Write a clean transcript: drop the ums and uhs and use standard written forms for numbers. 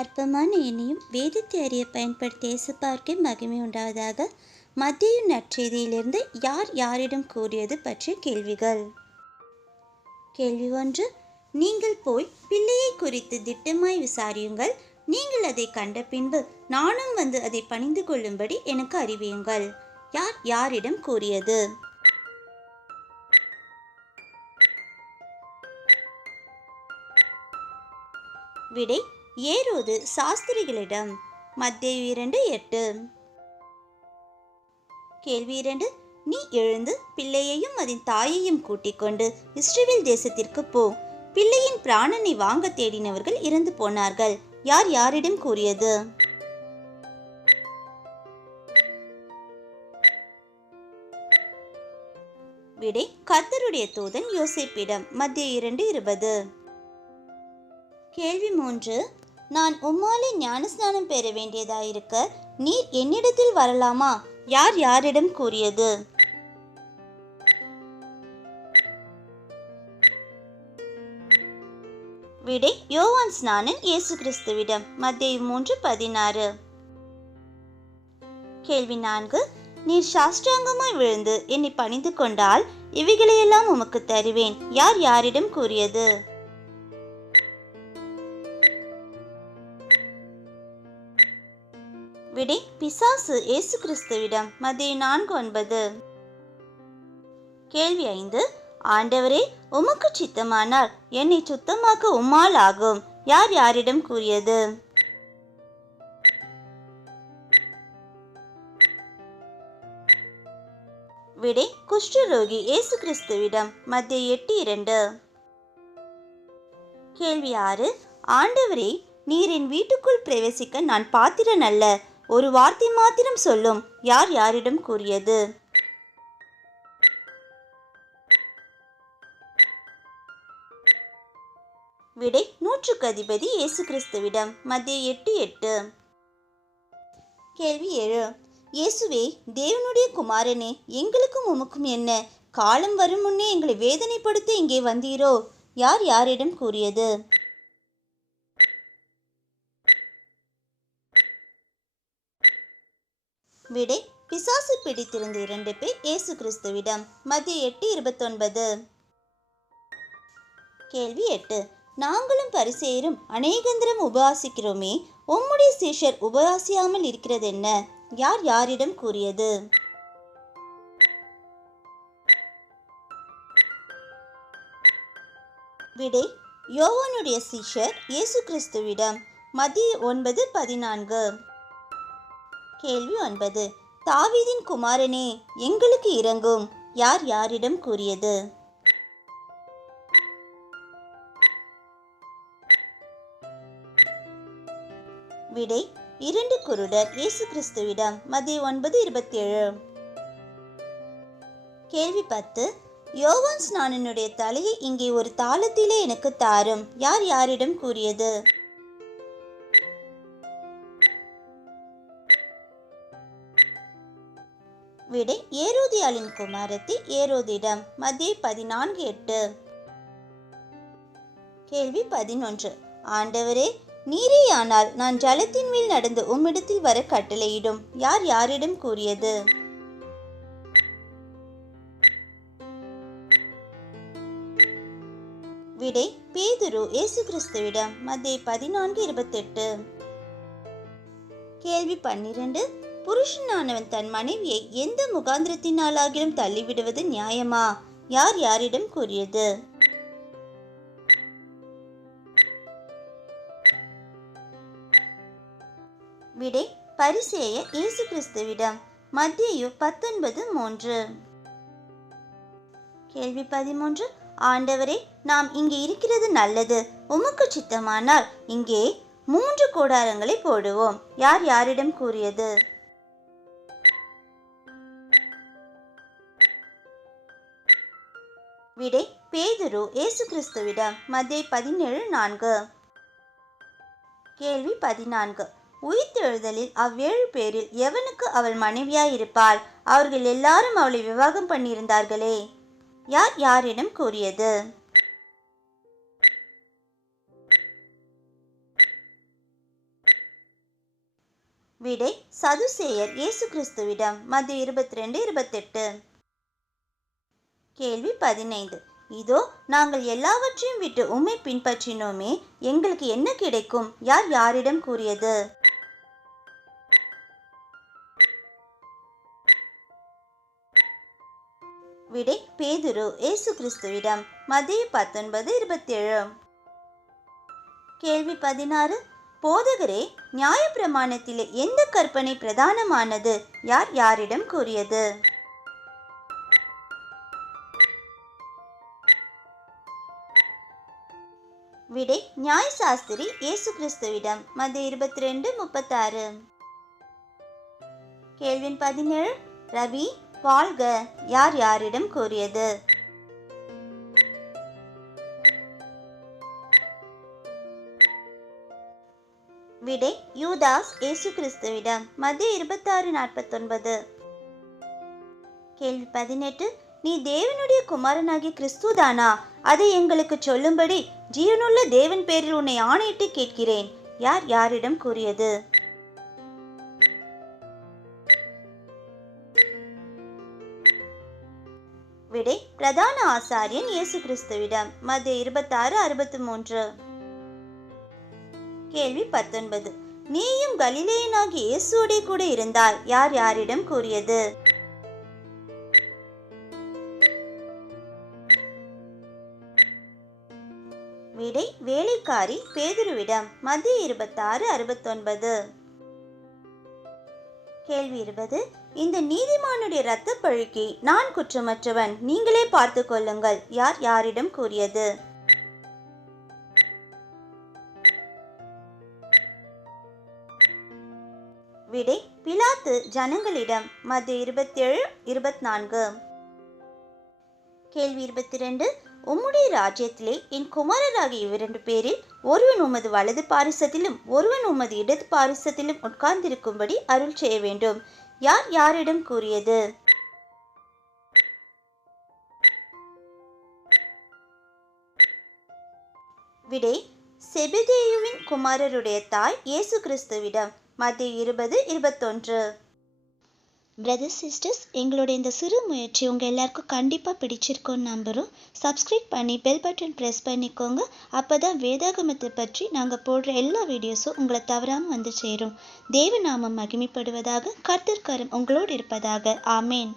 அற்பமான எண்ணையும் வேதத்தை அறிய பயன்படுத்திய இயேசுப்பாவுக்கே மகிமை உண்டாவதாக. மத்தேயு நற்செய்தியிலிருந்து யார் யாரிடம் கூறியது பற்றிய கேள்விகள். கேள்வி 1. நீங்கள் போய் பிள்ளையை குறித்து திட்டமாய் விசாரியுங்கள். நீங்கள் அதை கண்ட பின்பு நானும் வந்து அதை பணிந்து கொள்ளும்படி எனக்கு அறிவியுங்கள். யார் யாரிடம் கூறியது? விடை: ஏரோது சாஸ்திரிகளிடம். மத்தேயு 2:8. கேள்வி 2. நீ எழுந்து பிள்ளையையும் அதன் தாயையும் கூட்டிக் கொண்டு இஸ்ரவேல் தேசத்திற்கு போ. பிள்ளையின் பிராணனை வாங்க தேடினவர்கள் இறந்து போனார்கள். யார் யாரிடம் கூறியது? விடை: கர்த்தருடைய தூதன் யோசேப்பிடம். மத்தேயு 2:20. கேள்வி 3. நான் உம்மாலே ஞானஸ்நானம் பெற வேண்டியதாயிருக்க நீர் என்னிடத்தில் வரலாமா? யார் யாரிடம் கூறியது? விடை: யோவான் ஸ்நானன் இயேசு கிறிஸ்துவிடம். மத்தேயு 3:16. கேள்வி 4. நீர் சாஷ்டாங்கமாய் விழுந்து என்னை பணிந்து கொண்டால் இவைகளையெல்லாம் உமக்கு தருவேன். யார் யாரிடம் கூறியது? விடை: பிசாசு இயேசு கிறிஸ்துவிடம். மத்தேயு 4:9. கேள்வி 5. ஆண்டவரே, உமக்கு சித்தமானால் என்னை சுத்தமாக்க உம்மால் ஆகும். யார் யாரிடம் கூறியது? விடை: குஷ்டரோகி இயேசு கிறிஸ்துவிடம். மத்தேயு 8:2. கேள்வி 6. ஆண்டவரே, நீர் என் வீட்டுக்குள் பிரவேசிக்க நான் பாத்திரன் அல்ல. ஒரு வார்த்தை மாத்திரம் சொல்லும். யார் யாரிடம் கூறியது? விடை: நூற்றுக்கு அதிபதி இயேசு கிறிஸ்துவிடம். மத்தேயு 8:8. கேள்வி 7. இயேசுவே, தேவனுடைய குமாரனே, எங்களுக்கும் உமக்கும் என்ன? காலம் வரும் முன்னே எங்களை வேதனைப்படுத்த இங்கே வந்தீரோ? யார் யாரிடம் கூறியது? விடை: பிசாசு பிடித்திருந்த 2 பேர் இயேசு கிறிஸ்துவிடம். மத்தேயு 8:29. கேள்வி 8. நாங்களும் பரிசேயரும் அநேகந்திரம் உபவாசிக்கிறோமே, உம்முடைய சீஷர் உபவாசியாமல் இருக்கிறது என்ன? யார் யாரிடம் கூறியது? விடை: யோவானுடைய சீஷர் இயேசு கிறிஸ்துவிடம். மத்தேயு 9:14. கேள்வி 9. தாவீதின் குமாரனே, எங்களுக்கு இரங்கும். யார் யாரிடம் கூறியது? விடை: 2 குருடர் இயேசு கிறிஸ்துவிடம். மத்தேயு 9:27. கேள்வி 10. யோவான் ஸ்நானனுடைய தலையை இங்கே ஒரு தாளத்திலே எனக்கு தாரும். யார் யாரிடம் கூறியது? விடை: ஏரோதியாளின் குமாரத்தி ஏரோதிடம். மத்தேயு 14:8. கேள்வி 11. ஆண்டவரே, நீரேயானால் நான் ஜலத்தின் மேல் நடந்து உம்மிடத்தில் வர கட்டளையிடும். யார் யாரிடம் கூறியது? விடை: பேதுரு இயேசு கிறிஸ்துவிடம். மத்தேயு 14:28. கேள்வி 12. புருஷனானவன் தன் மனைவியை எந்த முகாந்திரத்தினாலாகிலும் தள்ளிவிடுவது நியாயமா? யார் யாரிடம் கூறியது? விடை: பரிசேயர் இயேசு கிறிஸ்துவிடம். மத்தேயு 19:3. கேள்வி 13. ஆண்டவரே, நாம் இங்கே இருக்கிறது நல்லது. உமக்கு சித்தமானால் இங்கே 3 கூடாரங்களை போடுவோம். யார் யாரிடம் கூறியது? விடை: பேதுரு இயேசு கிறிஸ்துவிடம். மத்தேயு 17:4. கேள்வி 14. உயிர்த்தெழுதலில் அவ்வேழு பேரில் எவனுக்கு அவள் மனைவியாயிருப்பாள்? அவர்கள் எல்லாரும் அவளை விவாகம் பண்ணியிருந்தார்களே. யார் யாரிடம் கூறியது? விடை சதுசேயர் இயேசு கிறிஸ்துவிடம். மத்திய 22:28. கேள்வி 15. இதோ நாங்கள் எல்லாவற்றையும் விட்டு உம்மை பின்பற்றினோமே, எங்களுக்கு என்ன கிடைக்கும்? யார் யாரிடம் கூறியது? விடை பேதுரு இயேசு கிறிஸ்துவிடம். மத்திய 19:27. கேள்வி 16. போதகரே, நியாயப்பிரமாணத்திலே எந்த கற்பனை பிரதானமானது? யார் யாரிடம் கூறியது? விடை நியாயசாஸ்திரி இயேசு கிறிஸ்துவிடம். மத்திய 22:36. கேள்வி 17. ரவி வாழ்க யார் யாரிடம் கூறியது? விடை யூதாஸ் இயேசு கிறிஸ்துவிடம். மத்திய 26:49. கேள்வி 18. நீ தேவனுடைய குமாரனாகிய கிறிஸ்துதானா? அதை எங்களுக்கு சொல்லும்படி ஜீவனுள்ள தேவன் பேரில் உன்னை ஆணையிட்டு கேட்கிறேன். யார் யாரிடம் கூறியது? விடை பிரதான ஆசாரியன் இயேசு கிறிஸ்துவிடம். மத்திய 26:63. கேள்வி 19. நீயும் கலிலேயனாகிய இயேசுவோடே கூட இருந்தாய். யார் யாரிடம் கூறியது? விடை வேலைக்காரி பேதுருவிடம். மத்திய 26:69. கேள்வி 20. இந்த நீதிமானுடைய இரத்த பழிக்கு நான் குற்றமற்றவன், நீங்களே பார்த்து கொள்ளுங்கள். யார் யாரிடம் கூறியது? விடை பிலாத்து ஜனங்களிடம். மத்திய 27:24. கேள்வி 22. உம்முடைய ராஜ்யத்திலே என் குமாரராகிய 2 பேரில் ஒருவன் உமது வலது பாரிசத்திலும் ஒருவன் உமது இடது பாரிசத்திலும் உட்கார்ந்திருக்கும்படி அருள் செய்ய வேண்டும். யார் யாரிடம் கூறியது? விடை செபெதேயுவின் குமாரருடைய தாய் இயேசு கிறிஸ்துவிடம். மத்திய 20:21. பிரதர்ஸ் சிஸ்டர்ஸ், எங்களுடைய இந்த சிறு முயற்சி உங்கள் எல்லாருக்கும் கண்டிப்பாக பிடிச்சிருக்கோன்னு நம்புகிறோம். சப்ஸ்கிரைப் பண்ணி பெல் பட்டன் ப்ரெஸ் பண்ணிக்கோங்க. அப்போ தான் வேதாகமத்தை பற்றி நாங்கள் போடுற எல்லா வீடியோஸும் உங்களை தவறாமல் வந்து சேரும். தேவநாமம் மகிமைப்படுவதாக. கர்த்தர் கரம் உங்களோடு இருப்பதாக. ஆமேன்.